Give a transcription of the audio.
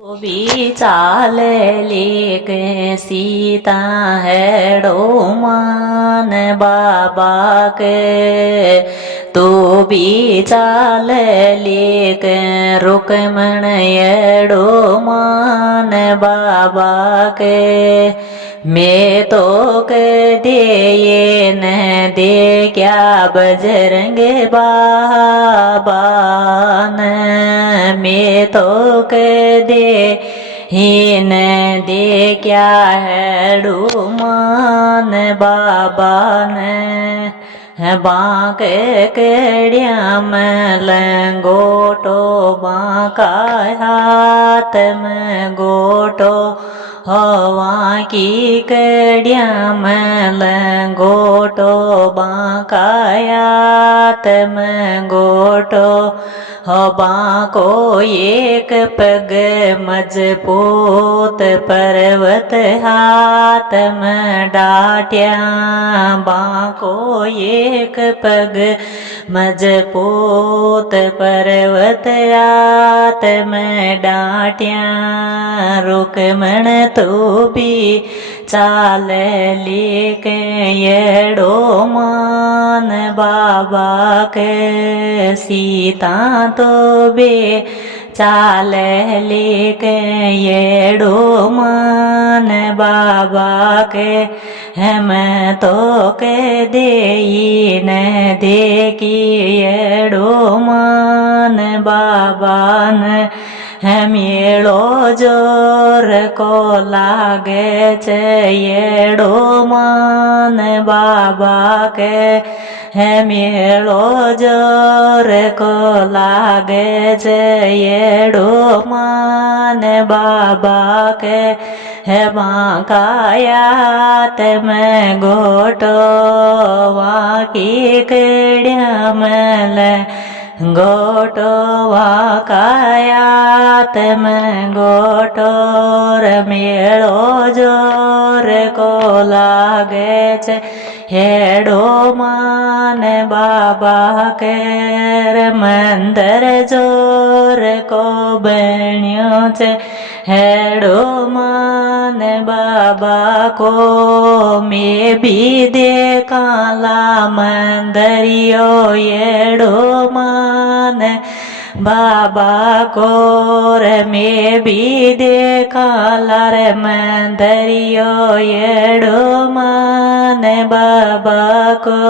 भी चाल लेक सीता है मान बाबा के। तू भी चाल लेक रुकमण येड़ो मान बाबा के। मैं तो कह दे ये न दे क्या बजरंग बाबा न। मैं तो कह दे ही न दे क्या है मान बाबा ने। बांक कड़िया में लंगोटो बांका हाथ में गोटो हवा की कड़िया में लंगोटो बांका हाथ में गोटो बांको एक पग मजबूत पर्वत हाथ में डाटिया। बांको एक पग मजबूत पर्वत हाथ में डाटिया। रुकमण तू भी चाल लेके येड़ो मान बाबा के। सीता तो बे चाल लेके येड़ो मान बाबा के। हम तो कह दे न दे कि येड़ो मान बाबा न। मेड़ो जोर को लागे छे येड़ो मान बाबा के। मेड़ो जोर को लागे छे येड़ो मान बाबा के। बांकायात में गोटो वाकी कड़िया में गोटो वाकायात में गोटो। मेड़ो जोर को लागे छे हेड़ो मान बाबा के। मंदिर जोर को बन्यो छे हेड़ो मान बाबा को। मैं भी देखाला मंदरियो येड़ो मान बाबा को। मैं भी देखाला रे मंदरियो येड़ो मान बाबा को।